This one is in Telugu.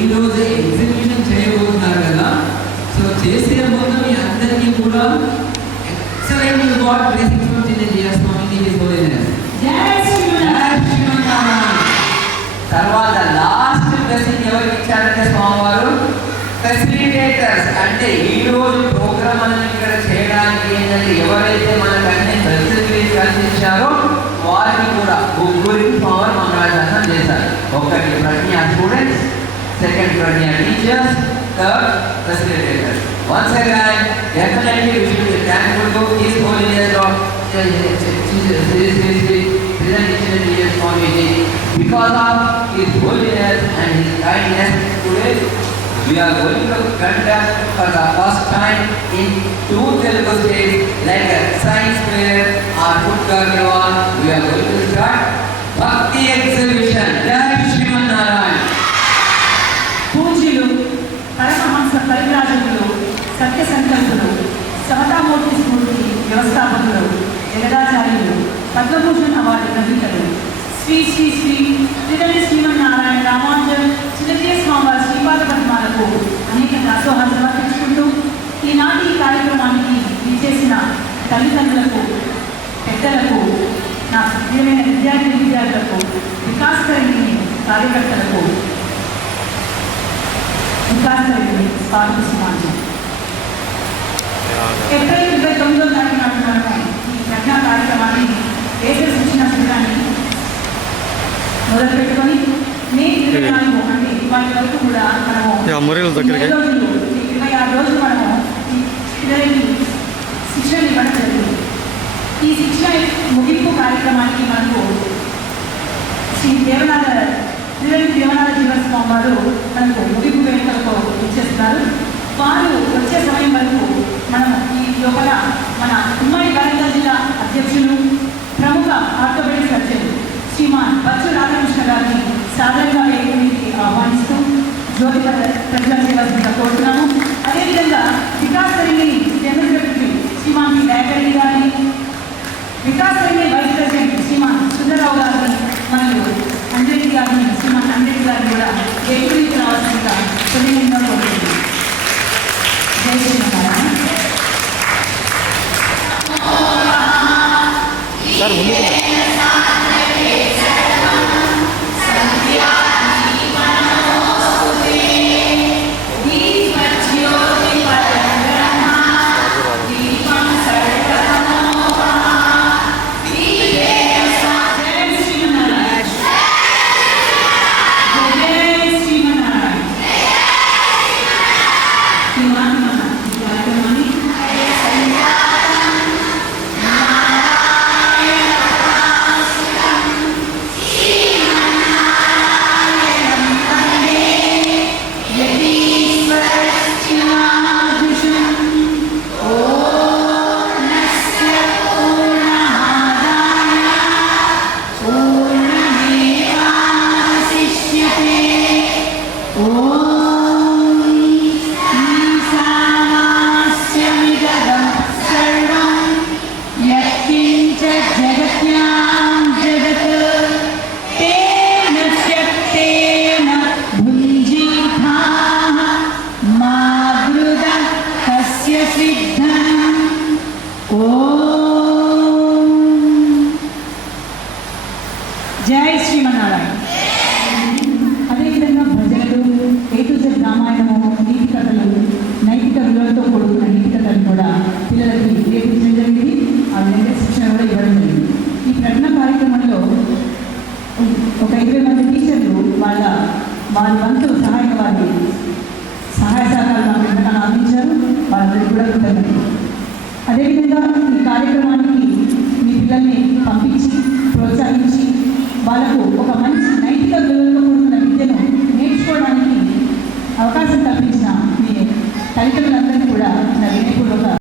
ఈరోజు ఎగ్జిబిషన్ చేయబోతున్నారు కదా. సో చేసే ముందు మీ అందరికీ కూడా excellent God blessings from Chinnajeeyar Swami his holiness. తర్వాత లాస్ట్ బ్లెస్సింగ్ ఎవరికి ఇచ్చారంటే స్వామివారు ఫెసిలిటేటర్స్, అంటే ఈ రోజు ప్రోగ్రామ్ అనేది ఇక్కడ చేయడానికి ఏంటంటే ఎవరైతే మనకు అన్ని ఫెసిలిటీస్ కల్పించారో వారిని కూడా ముగ్గురికి స్వామివారు మంగళాశాసనం చేశారు. ఒకటి Pragna students, second Pragna teachers, third facilitators. Once again definitely we should be thankful to His Holiness of Swamiji. Because of His holiness and His kindness, today we are going to conduct for the first time in 2 Telugu states like a science fair or food carnival. We are going to start Bhakti exhibition. Jai Shriman Narayan. పూజ్యులు పరమహంస పరివ్రాజకులు, సత్య సంకల్పులు, సమతామూర్తి స్ఫూర్తి వ్యవస్థాపకులు, జగదాచార్యులు, పద్మభూషణ్ అవార్డు గ్రహీతలు శ్రీ శ్రీ శ్రీ త్రిదండి శ్రీమన్నారాయణ రామానుజన్ చిన్నజీయర్ స్వామివారి శ్రీపాద పద్మాలకు అనేక దాసోహాలు సమర్పించుకుంటూ ఈనాటి ఈ కార్యక్రమానికి ఇచ్చేసిన తల్లిదండ్రులకు, పెద్దలకు, నా ప్రియమైన విద్యార్థులకు, వికాసకరణి కార్యకర్తలకు, వికాసకరణి స్వాగత సమాజం. ఏప్రిల్ 29వ తారీఖు నాడు మనము ఈ ప్రజ్ఞా కార్యక్రమాన్ని దేశ శిక్షణ శిబిరాన్ని మొదలుపెట్టుకొని మే 24 అంటే ఇవాళ వరకు కూడా మనము 26 రోజులు మనము పిల్లలకి శిక్షణ ఇవ్వడం జరిగింది. ఈ శిక్షణ ముగింపు కార్యక్రమానికి మనకు శ్రీ దేవనాథ జీవస్వామి వారు మనకు ముగింపు వేడుకలకు ఇచ్చేస్తున్నారు. వారు వచ్చే సమయం వరకు మనము ఈ లోపల మన ఉమ్మడి వరంగల్ జిల్లా అధ్యక్షులు, ప్రముఖ ఆర్థోపెడిక్ సర్జన్ శ్రీమాన్ బచ్చు రాధాకృష్ణ గారిని సాధారణంగా వేదికకి ఆహ్వానిస్తూ జ్యోతి ప్రజల చేయవలసిందిగా కోరుతున్నాము. అదేవిధంగా వికాసకరణి జనరల్ సెక్రటరీ శ్రీమాన్ దయాకరణి గారిని, వికాసకరణి వైస్ ప్రెసిడెంట్ శ్రీమాన్ సుందరరావు గారిని మరియు అంజలి గారిని, శ్రీమాన్ అంజలి గారిని కూడా వేదికకి రావాల్సిందిగా సుదీర్ఘంగా కోరుతున్నాము. జై శ్రీమన్నారాయణ. జై శ్రీమన్నారాయణ. అదేవిధంగా భజనలు, A-Z రామాయణము, నీతి కథలు, నైతిక విలువలతో కూడుకున్న నీతి కథలు కూడా పిల్లలకి నేర్పించడం జరిగింది. ఆ విధంగా శిక్షణ కూడా ఇవ్వడం జరిగింది. ఈ ప్రజ్ఞ కార్యక్రమంలో ఒక 20 మంది టీచర్లు వారి వంతు సహాయ సహకారాలు నాకు ఎంతగానో అందించారు. వాళ్ళందరికీ కూడా కృతజ్ఞతలు. అదేవిధంగా